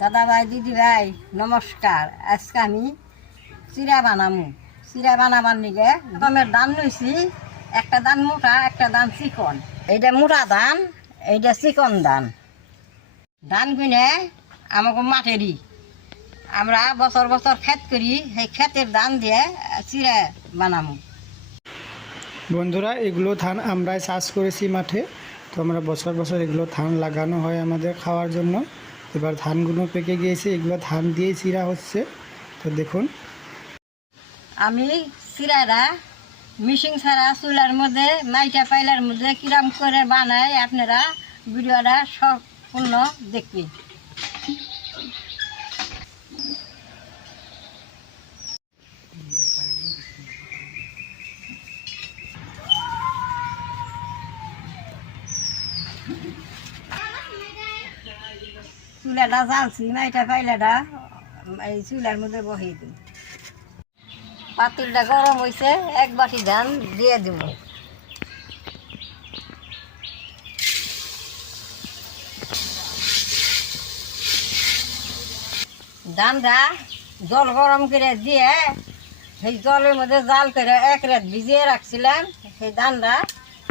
দাদা ভাই দিদি ভাই নমস্কার। আজকে আমি চিরা বানাবো। চিরা বানাবার নিগে গমের ধান লইছি, একটা ধান মোটা একটা ধান চিকন। এইটা মোটা ধান, এইটা চিকন ধান। ধান কিনে আমাকে মাঠেরই আমরা বছর বছর ক্ষেত করি, সেই ক্ষেতের ধান দিয়ে চিরা বানাবো। বন্ধুরা, এগুলো ধান আমরাই চাষ করেছি মাঠে, তো আমরা বছর বছর এগুলো ধান লাগানো হয় আমাদের খাওয়ার জন্য। এবার ধানগুলো পেকে গিয়েছে, এগুলো ধান দিয়ে চিরা হচ্ছে। তো দেখুন, আমি চিরাটা মিশিং ছাড়া চুলার মধ্যে মাইটা পাইলার মধ্যে কিরাম করে বানাই, আপনারা ভিডিওটা সম্পূর্ণ দেখবেন। চুলাটা জ্বালছি, মাইটা পাইলাটা এই চুলার মধ্যে বসিয়ে দিই। পাতিলটা গরম হয়েছে, এক বাটি ধান দিয়ে দেব। ধানটা জল গরম করে দিয়ে সেই জলের মধ্যে জাল করে এক রাত ভিজিয়ে রাখছিলাম। সেই ধানটা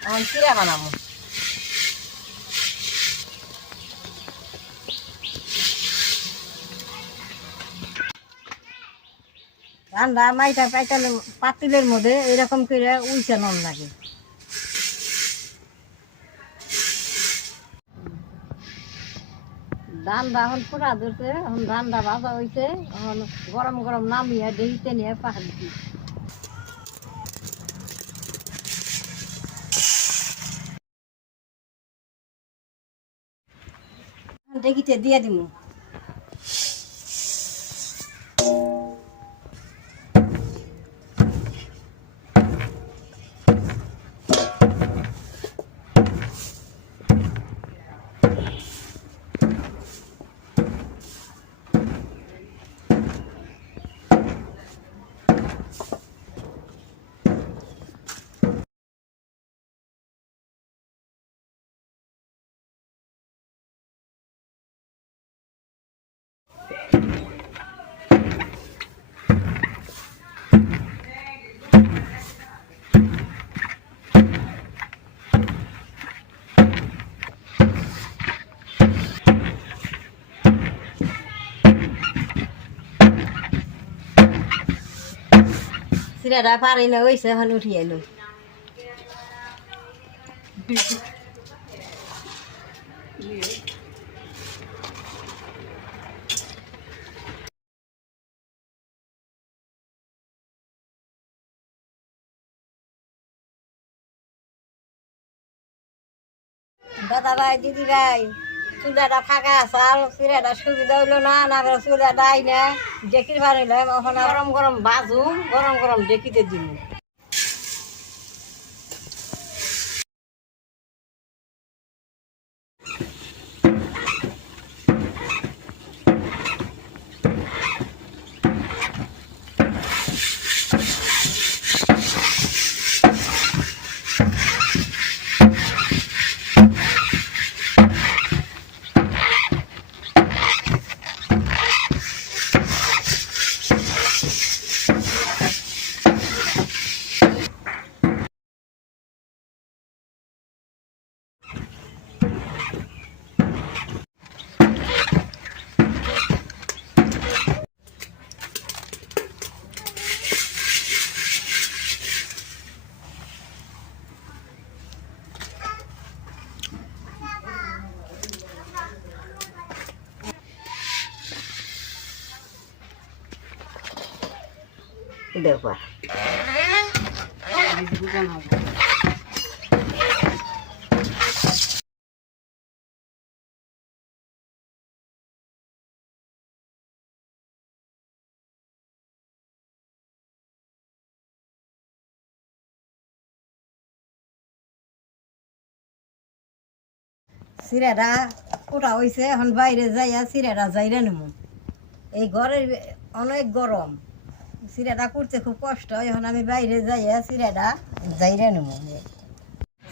এখন চিরা বানাবো। ধানটা মাইটা পাইতালে পাতিলের মধ্যে এরকম করে উইচে নন লাগে। ধানটা এখন পুরা ধরছে, এখন ধানটা ভাজা হয়েছে, এখন গরম গরম নামিয়ে দেখতে নিয়ে পাহাড় দিচ্ছি। দেখিতে দিয়ে দিব। চিরাটা পারি না হয়েছে, এখন উঠিয়ে এলো। দাদা ভাই দিদি ভাই, চুলাটা ফাঁকা আসাল, চিরাটা সুবিধা হইলো না, না চুলাটা আইনে ডেকির বাড়িলাম। এখন গরম গরম বাজু, গরম গরম ডেকিতে দিব। দেখো চিরাটা কোটা হয়েছে, এখন বাইরে যাইয়া চিরাটা যাইরে নেবো। এই ঘরের অনেক গরম, চিরাটা করতে খুব কষ্ট। এখন আমি বাইরে যাইয়া চিরাটা যাইরে নেবো।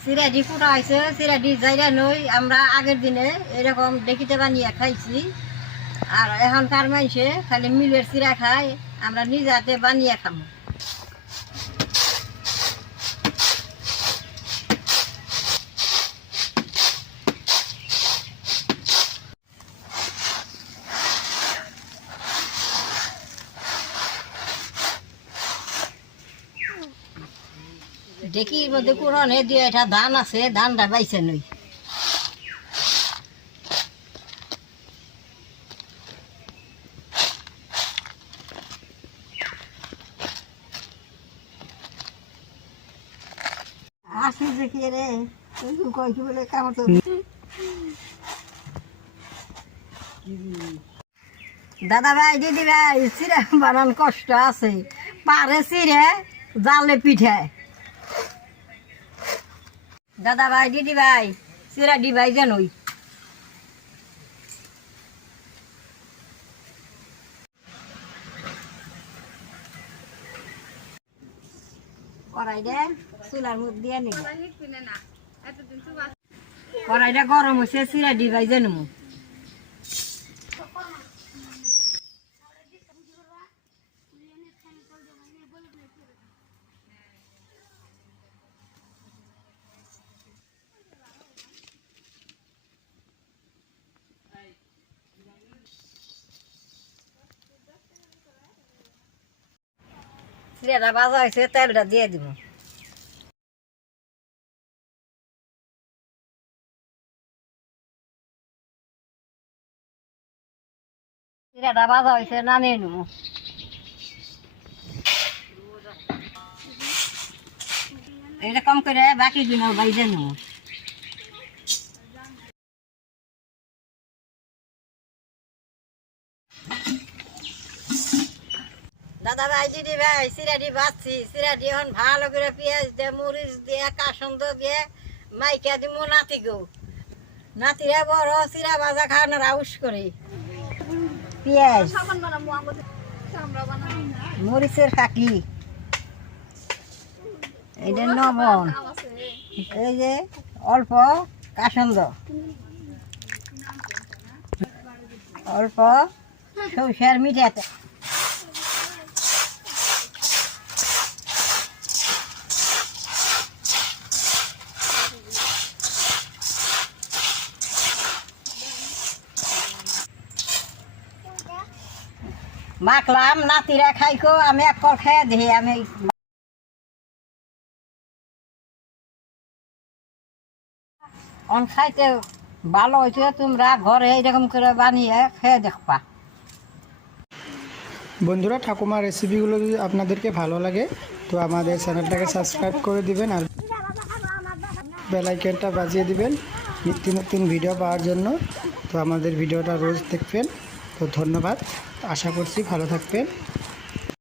চিরাটি কোটা হয়েছে, চিরাটি যাইরে নই। আমরা আগের দিনে এরকম দেখিতে বানিয়ে খাইছি, আর এখনকার মানুষে খালি মিলের চিরা খায়, আমরা নিজে হাতে বানিয়ে খাবো। দেখির মধ্যে পুরনে দিয়ে এটা ধান আছে, ধানটা বাইছে নই। আসি দেখি রে, কয় কি বলে কাম তো। দাদা ভাই, দিদি ভাই, চিরা বানান কষ্ট আছে, পারে চিরে জালে পিঠায়। দাদা ভাই, দিদি ভাই, চিরা দিবাই জানুই। কড়াইটা চুলার মধ্যে দিয়ে নিব। কড়াইটা গরম হয়েছে, চিরা দিবাই জানু। চিরাটা ভাজা হয়েছে, তেলটা দিয়ে দিব। চিরাটা ভাজা হয়েছে, নামিয়ে নেব। এটা কম করে বাকি দিন বাইজে নেব। দাদা ভাই, দিদি ভাই, চিরাটি ভাজছি। চিরাটি এখন ভালো করে পেঁয়াজ দিয়ে, মরিচ দিয়ে, কাসন্দ দিয়ে মাইকা দিব নাতি গো। নাতিরা বড় চিরা ভাজা খাওয়ানোর আউস করে। পেঁয়াজ, মরিচের কাকি, এটা লবণ, এই যে অল্প কাসন্দ, অল্প সরষের মিঠা। মাখলাম, নাতিরা খাইকো, আমি এক কল খেয়ে দিই। আমি অন খাইতে ভালো হয়েছে, তোমরা ঘরে এইরকম করে বানিয়ে খেয়ে দেখবা। বন্ধুরা, ঠাকুমার রেসিপিগুলো যদি আপনাদেরকে ভালো লাগে তো আমাদের চ্যানেলটাকে সাবস্ক্রাইব করে দিবেন আর বেল আইকনটা বাজিয়ে দিবেন নিত্য নতুন ভিডিও পাওয়ার জন্য। তো আমাদের ভিডিওটা রোজ দেখবেন। তো ধন্যবাদ, আশা করছি ভালো থাকবেন।